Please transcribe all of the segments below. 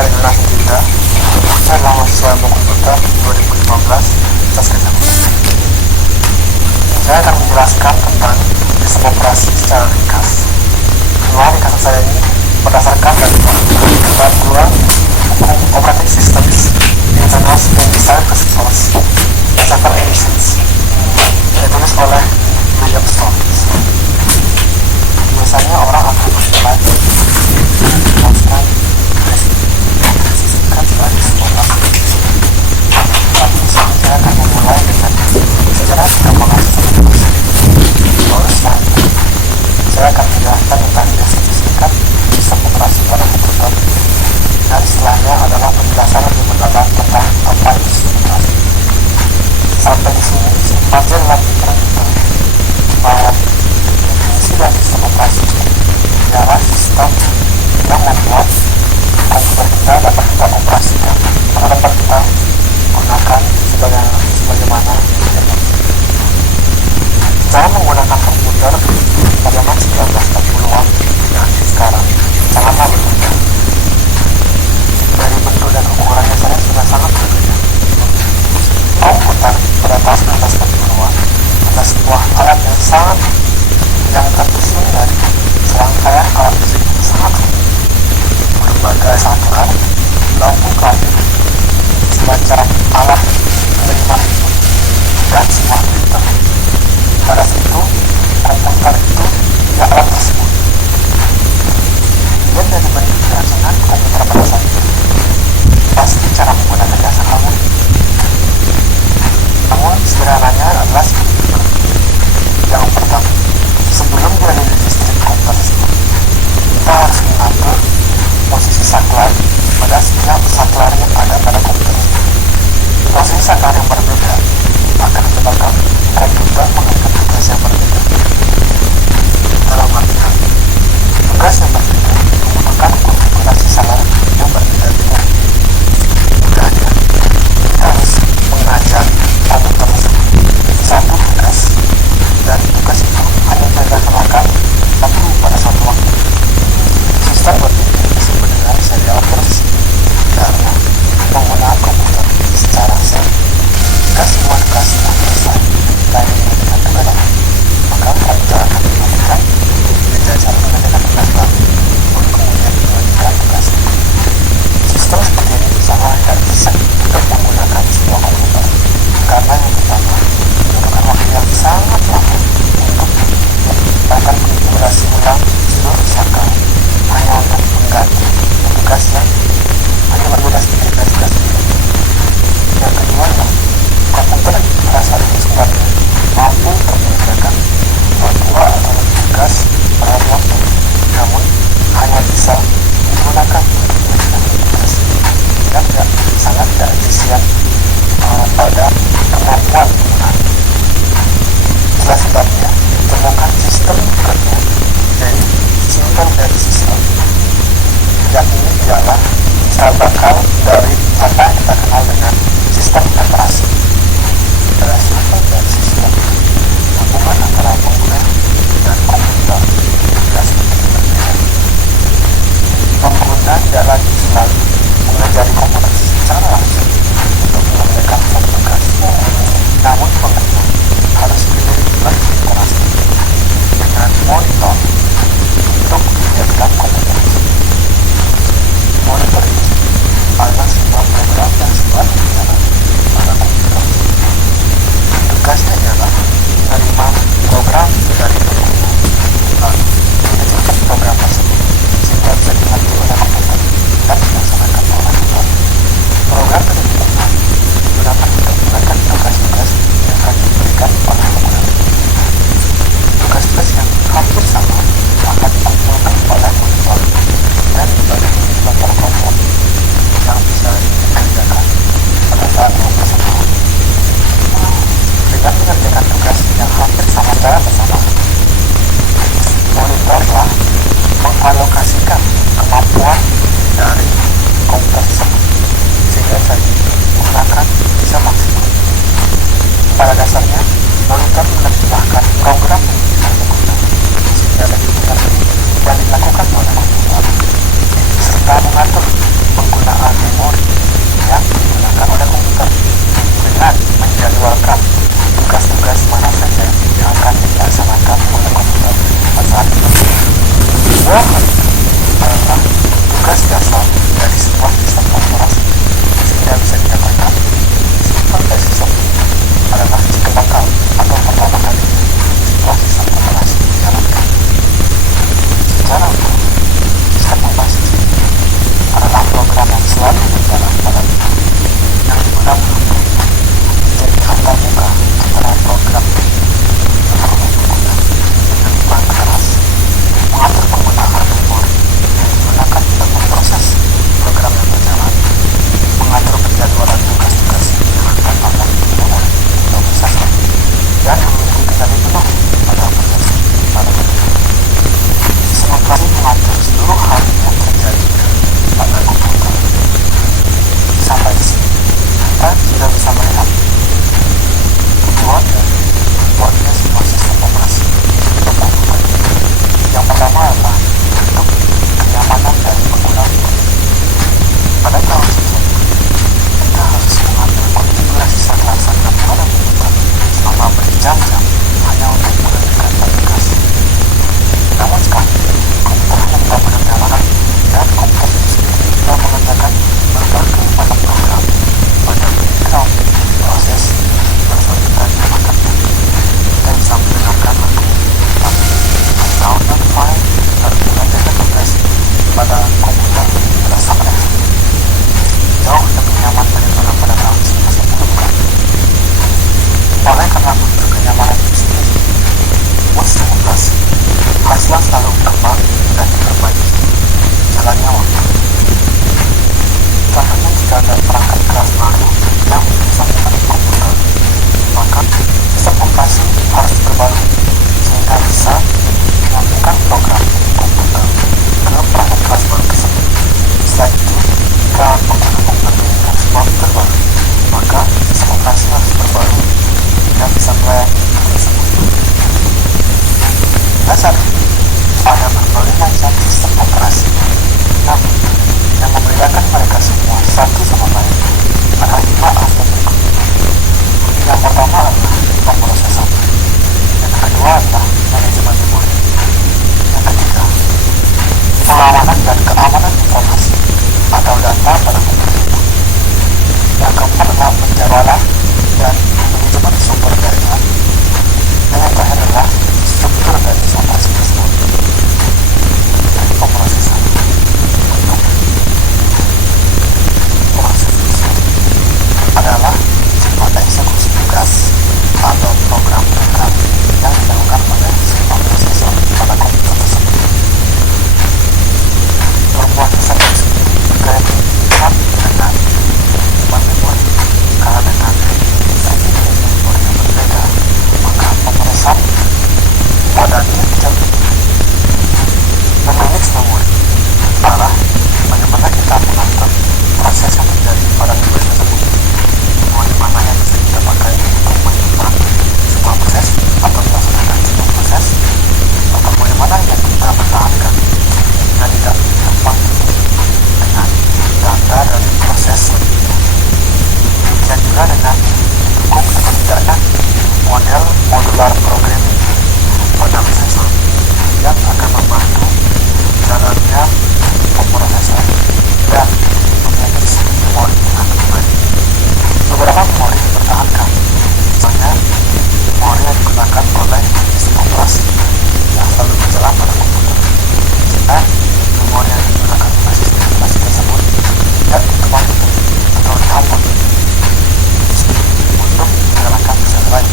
kali Indonesia 3. Ini adalah mahasiswa ilmu komputer 2015 Saskita. Saya akan menjelaskan tentang sistem operasi secara ringkas. Semua ringkasan saya ini berdasarkan dari ketentuan Operating Systems Internals and Design Principles 7 editions yang ditulis oleh William Stoltz. Biasanya orang akan menilai menjelaskan definisi singkat sebagai sebuah operasi. Tapi di sini saya akan memulai dengan sejarah perkembangan sistem operasi. Lalu selanjutnya saya akan menjelaskan tentang definisi singkat sistem operasi pada komputer, dan setelahnya adalah penjelasan lebih mendalam tentang apa itu sistem operasi. Sampai di sini saja dalam pikiran kita bahwa definisi dari sistem operasi ialah sistem yang membuat komputer kita dapat kita operasikan atau dapat kita gunakan sebagaimana kita. Cara menggunakan komputer pada zaman 1940-an dan sekarang sangatlah berbeda. Dari bentuk dan ukurannya saja sudah sangat berbeda. Komputer pada tahun 1940-an adalah sebuah alat yang tersusun dari serangkaian alat fisik yang sangat rumit, berbagai satuan, lampu grafik, semacam alat penerima input, dan sebuah printer. Pada saat itu, komputer itu tiga alat tersebut. Dilihat dari bentuk perancangan komputer pada saat itu, pasti cara menggunakannya sangat mudah. Namun sederhananya adalah seperti berikut. Yang pertama, sebelum berada di listrik komputer tersebut, kita harus mengatur posisi saklar pada setiap saklar yang ada pada komputer tersebut. Posisi saklar yang berbeda akan menyebabkan komputer mengerjakan tugas yang berbeda. Dalam artian, tugas yang berbeda membutuhkan konfigurasi saklar yang berbeda-beda. Mudahnya, kita harus mengajar komputer tersebut satu tugas, dan tugas itu hanya bisa dilaksanakan satu pada satu waktu. Sistem berpikir disebut dengan serial operasi karena penggunaan komputer secara seri. Jika semua tugas telah selesai dan dengan tugas lain, maka komputer akan dimatikan, dijajarkan dengan tugas baru, baru kemudian dilanjutkan tugas itu. Sistem seperti ini sangat tidak bisa untuk menggunakan sebuah komputer karena yang pertama membutuhkan waktu yang sangat lama untuk menciptakan konfigurasi ulang seluruh saklar hanya untuk mengganti tugas yang hanya berbeda sedikit dari tugas itu. Yang kedua adalah komputer pada saat itu sebenarnya mampu untuk mengerjakan dua atau lebih tugas pada waktu, namun hanya bisa menggunakan tugas sehingga sangat tidak efisien pada kemampuan penggunaan. Itulah sebabnya ditemukan sistem berikutnya, yaitu single base system, yang ini ialah cikal bakal dari apa yang kita kenal dengan sistem operasi. Pada single base system, hubungan antara pengguna dan komputer tidak sedikit berbeda. Pengguna tidak lagi selalu mengajari komputer secara langsung untuk mengerjakan suatu tugas, namun pengguna harus diberi berinteraksi dengan monitor untuk menjadikan komputer tersebut. Monitor itu adalah sebuah program yang sebuah berjalan pada komputer tersebut. Tugasnya ialah menerima program dari pengguna, lalu mengejarkan program tersebut sehingga bisa dimengerti oleh komputer dan dilaksanakan oleh komputer. Program yang diterima digunakan untuk mengerjakan tugas-tugas yang akan diberikan oleh pengguna. Tugas-tugas yang hampir sama masih mengatur seluruh hal yang terjadi pada komputer. Sampai di sini, kita sudah bisa melihat tujuan dari dibuatnya sebuah sistem operasi untuk komputer. Yang pertama adalah untuk kenyamanan dari pengguna. Pada tahap sebelumnya, kita harus mengatur konfigurasi saklar-saklar pada komputer selama berjam-jam hanya untuk mengendalikan aplikasi. Namun sekarang, komputer hanya dapat menyalakan dan komputer itu sendiri juga mengerjakan berbagai macam program pada background proses pada saat kita nyalakannya. Kita bisa mendengarkan lagu, download file, dan mengerjakan tugas pada komputer pada sangat efektif. Jauh lebih nyaman daripada pada tahun 1990 kan? Oleh karena untuk kenyamanan itu sendiri, buat sistem operasi haruslah selalu berkembang dan diperbaiki jalannya waktu. Contohnya jika ada perangkat keras baru yang disambungkan ke komputer, maka sistem operasi harus diperbarui sehingga bisa menyambungkan program komputer ke perangkat keras baru tersebut. Selain itu, jika pengguna komputer menginginkan sebuah fitur baru, maka sistem operasi harus diperbarui dan bisa melayani fitur tersebut. Dasar ini ada berbagai macam sistem operasi, namun yang membedakan mereka semua satu sama lain ada 5 aspek berikut. Yang pertama adalah pemrosesan, yang kedua adalah manajemen memori, yang ketiga pengamanan dan keamanan informasi atau data pada komputer itu, yang keempat adalah penjadwalan dan manajemen sumber jaringan, dan yang terakhir adalah struktur dari operasi tersebut. Dari pemrosesan untuk proses tersebut adalah sebuah eksekusi tugas atau program-program yang dilakukan oleh sebuah prosesor pada komputer tersebut. Pemrosesan itu sendiri berkaitan dengan manajemen memori, karena dengan segmen memori yang berbeda, maka pemrosesan pada tiap-tiap memanage memori adalah bagaimana kita mengatur proses yang terjadi pada memori tersebut. Memori mana yang bisa kita pakai untuk menyimpan sebuah proses atau melaksanakan sebuah proses, atau bagaimana yang kita pertahankan sehingga tidak gampang dengan data dari proses selanjutnya. Demikian juga dengan mendukung atau tidaknya model modular programming pada prosesor yang akan membantu jalannya pemrosesan dan memanage memori dengan baik. Beberapa memori dipertahankan, misalnya memori yang digunakan oleh sistem operasi yang selalu berjalan pada komputer, sehingga memori yang digunakan oleh sistem operasi tersebut tidak dikembalikan atau dihapus untuk menjalankan proses lain.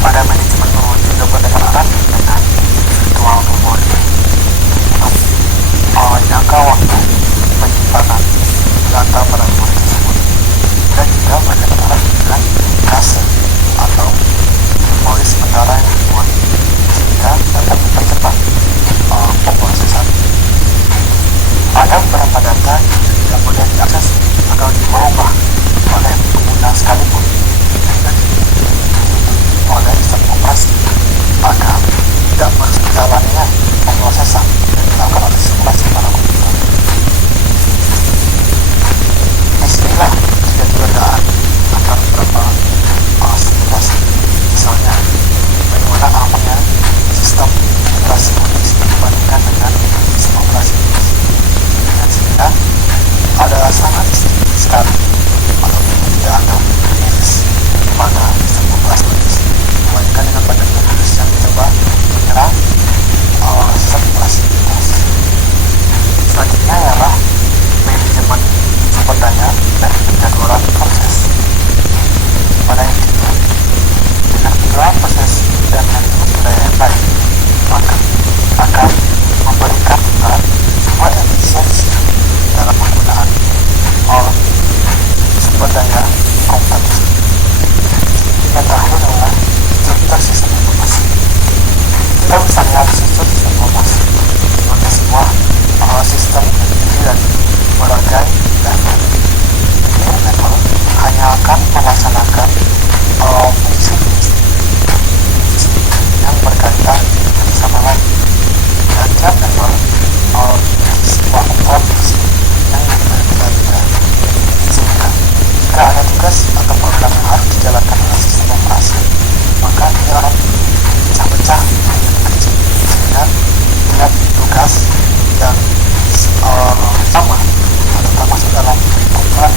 Pada manajemen memori juga berkaitan erat dengan virtual memory untuk jangka waktu penyimpanan data pada memori tersebut, dan juga berkaitan erat dengan cache atau memori sementara yang dibuat sehingga dapat mempercepat pemrosesan. Ada beberapa data yang tidak boleh diakses atau diubah oleh pengguna sekalipun sehingga oleh sistem operasi agar tidak merusak jalannya pemrosesan yang dilakukan oleh sistem operasi pada komputer. Disinilah terjadi perbedaan antara beberapa simulasi, misalnya bagaimana amannya sistem operasi Unix dibandingkan dengan sistem operasi Linux, dan sehingga ada sangat sedikit sekali atau tidak ada virus pada sistem operasi Linux dibandingkan dengan banyaknya virus yang mencoba menyerang sistem operasi Windows. Selanjutnya ialah manajemen sumber daya dan penjadwalan proses. Pada intinya, dengan penjadwalan proses dan manajemen sumber daya yang baik, maka akan memberikan kita sebuah efisiensi dalam penggunaan sumber daya di komputer tersebut. Yang terakhir adalah struktur sistem informasi. Kita bisa lihat struktur sistem informasi sebagai sebuah sistem yang terdiri dari berbagai level. Tiap level hanya akan melaksanakan fungsi yang berkaitan sama lain, dan tiap level memiliki sebuah fungsi yang berbeda-beda, sehingga jika ada tugas atau program yang harus dijalankan oleh sistem operasi, maka dia akan pecah-pecah menjadi kecil, sehingga tiap tugas yang sama atau termasuk dalam kumpulan